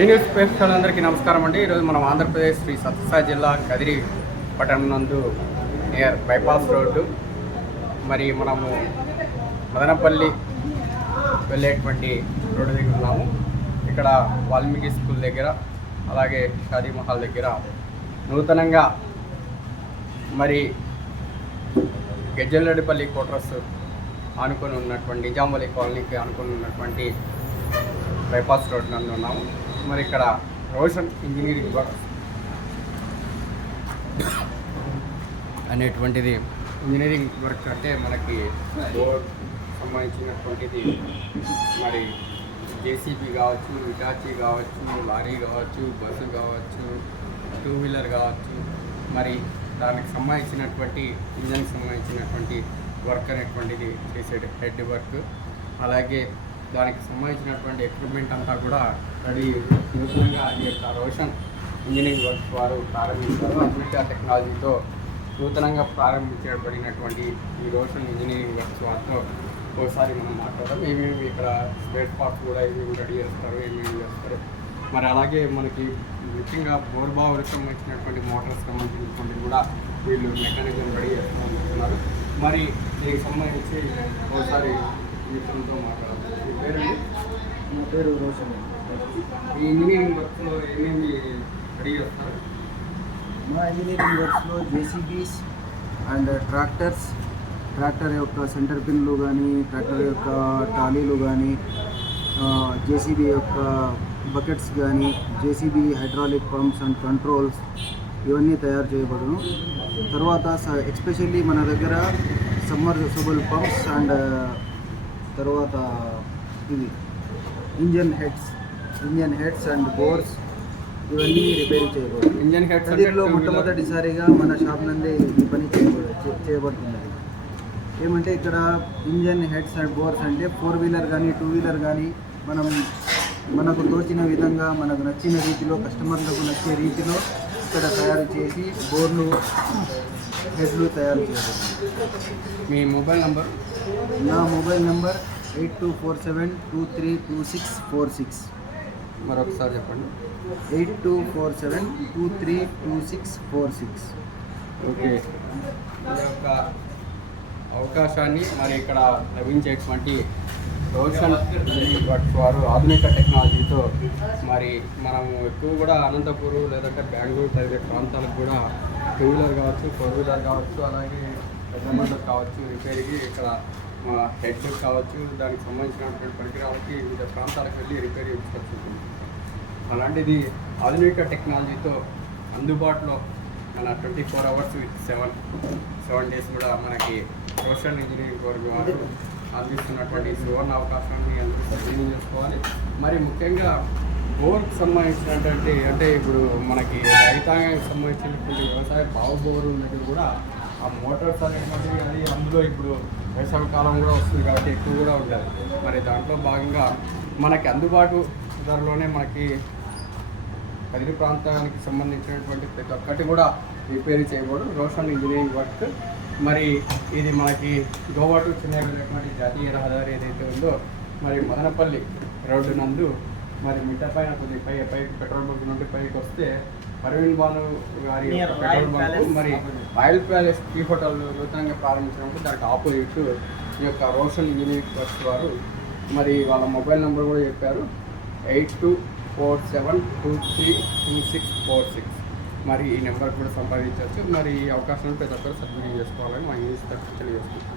News ప్రేక్షకులందరికీ నమస్కారం అండి. ఈరోజు మనం ఆంధ్రప్రదేశ్ శ్రీ సత్యసాయి జిల్లా కదిరి పట్టణం నందు నియర్ బైపాస్ రోడ్డు. మరి మనము మదనపల్లి వెళ్ళేటువంటి రోడ్డు దగ్గర ఉన్నాము. ఇక్కడ వాల్మీకి స్కూల్ దగ్గర అలాగే షాదీ మహల్ దగ్గర నూతనంగా మరి గెజ్జలరెడ్డిపల్లి కోట్రస్ ఆనుకొని ఉన్నటువంటి నిజాంవలి కాలనీకి ఆనుకొని ఉన్నటువంటి బైపాస్ రోడ్ నందు ఉన్నాము. మరి ఇక్కడ రోషన్ ఇంజనీరింగ్ అనేటువంటిది ఇంజనీరింగ్ వర్క్ అంటే మనకి బోర్డ్ సంబంధించినటువంటిది. మరి జేసీబీ కావచ్చు ఇటాచీ కావచ్చు లారీ కావచ్చు బస్సు కావచ్చు టూ వీలర్ కావచ్చు. మరి దానికి సంబంధించినటువంటి ఇంజన్కి సంబంధించినటువంటి వర్క్ అనేటువంటిది చేసే హెడ్ వర్క్. అలాగే దానికి సంబంధించినటువంటి ఎక్విప్మెంట్ అంతా కూడా రెడీ నూతనంగా ఈ యొక్క రోషన్ ఇంజనీరింగ్ వర్క్స్ వారు ప్రారంభించారు. అమెరికా టెక్నాలజీతో నూతనంగా ప్రారంభించబడినటువంటి ఈ రోషన్ ఇంజనీరింగ్ వర్క్స్ వారితో ఒకసారి మనం మాట్లాడదాం. ఏమేమి ఇక్కడ స్పేట్ పార్ట్స్ కూడా ఏమేమి రెడీ చేస్తారు ఏమేమి చేస్తారు? మరి అలాగే మనకి ముఖ్యంగా బోర్బావులకు సంబంధించినటువంటి మోటార్స్ సంబంధించినటువంటి కూడా వీళ్ళు మెకానిజం రెడీ చేస్తున్నారు మరి దీనికి సంబంధించి ఒకసారి మీతో మాట్లాడదాం మీ పేరండి? నా పేరు రోషన్. ఈ ఇంజనీరింగ్ వర్క్స్లో ఏమేమి రెడీ చేస్తారు? మా ఇంజనీరింగ్ వర్క్స్లో జేసీబీస్ అండ్ ట్రాక్టర్స్ ట్రాక్టర్ యొక్క సెంటర్ పిన్లు కానీ ట్రాక్టర్ యొక్క టాలీలు కానీ జేసీబీ యొక్క బకెట్స్ కానీ JCB hydraulic pumps and controls ఇవన్నీ తయారు చేయబడును. తర్వాత ఎక్స్పెషల్లీ మన దగ్గర సమ్మర్సబుల్ పంప్స్ అండ్ తర్వాత ఇవి engine heads engine heads and bores ఇవన్నీ రిపేర్ చేయబడుతుంది. ఇంజన్ హెడ్స్ కదిరిలో మొట్టమొదటిసారిగా మన షాప్ నందే ఈ పని చేయబడు చే- చేయబడుతున్నది. ఏమంటే ఇక్కడ ఇంజన్ హెడ్స్ అండ్ బోర్స్ అంటే ఫోర్ వీలర్ కానీ టూ వీలర్ కానీ మనం మనకు తోచిన విధంగా మనకు నచ్చిన రీతిలో కస్టమర్లకు నచ్చే రీతిలో ఇక్కడ తయారు చేసి బోర్లు హెడ్లు తయారు చేయబడుతుంది మీ మొబైల్ నంబర్? నా mobile number eight two four seven two three two six four six. మరొకసారి చెప్పండి. Eight two four seven two three two six four six. Okay. ఈ యొక్క అవకాశాన్ని మరి ఇక్కడ లభించేటువంటి రోషన్ వారు ఆధునిక టెక్నాలజీతో మరి మనము ఎక్కువ కూడా అనంతపూర్ లేదంటే బెంగళూరు తదితర ప్రాంతాలకు కూడా టూ వీలర్ కావచ్చు ఫోర్ వీలర్ కావచ్చు అలాగే పెద్ద బండ్లకు కావచ్చు రిపేర్కి ఇక్కడ హెడ్ కావచ్చు దానికి సంబంధించినటువంటి పరికరాలకి వివిధ ప్రాంతాలకు వెళ్ళి రిపేర్ చేయించుకోవచ్చు. అలాంటిది ఆధునిక టెక్నాలజీతో అందుబాటులో మన twenty four hours with seven seven days కూడా మనకి సోషల్ ఇంజనీరింగ్ వర్క్ వారు అందిస్తున్నటువంటి సువర్ణ అవకాశాన్ని అందరూ సద్వినియోగం చేసుకోవాలి మరి ముఖ్యంగా బోర్కి సంబంధించినటువంటి అంటే ఇప్పుడు మనకి రైతాంగానికి సంబంధించినటువంటి వ్యవసాయ బావు బోరు దగ్గర కూడా ఆ మోటార్స్ అనేటువంటివి అది అందులో ఇప్పుడు వేసవి కాలం కూడా వస్తుంది కాబట్టి ఎక్కువ కూడా ఉంటుంది మరి దాంట్లో భాగంగా మనకి అందుబాటు ధరలోనే మనకి కదిరి ప్రాంతానికి సంబంధించినటువంటి ప్రతి ఒక్కటి కూడా రిపేర్ చేయబడు. Roshan engineering work. మరి ఇది మనకి గోవా టు చెన్నై వెళ్ళేటువంటి జాతీయ రహదారి ఏదైతే ఉందో మరి మదనపల్లి రోడ్డు నందు మరి మిట్ట పైన కొద్ది పై పై పెట్రోల్ బంక్ నుండి పైకి వస్తే పరవీన్ బాను గారి పెట్రోల్ బంక్. మరి ఆయిల్ ప్యాలెస్ టీ హోటల్ నూతనంగా ప్రారంభించినప్పుడు దానికి ఆపోజిట్ ఈ యొక్క రోషన్ ఇంజనీరింగ్ వర్క్స్ వారు మరి వాళ్ళ మొబైల్ నెంబర్ కూడా చెప్పారు. Eight two four seven two three two six four six. మరి ఈ నెంబర్ కూడా సంపాదించవచ్చు. మరి ఈ అవకాశాన్ని ప్రతి ఒక్కరు సద్వినియోగం చేసుకోవాలని మా న్యూస్ తరఫు తెలియజేస్తున్నాం.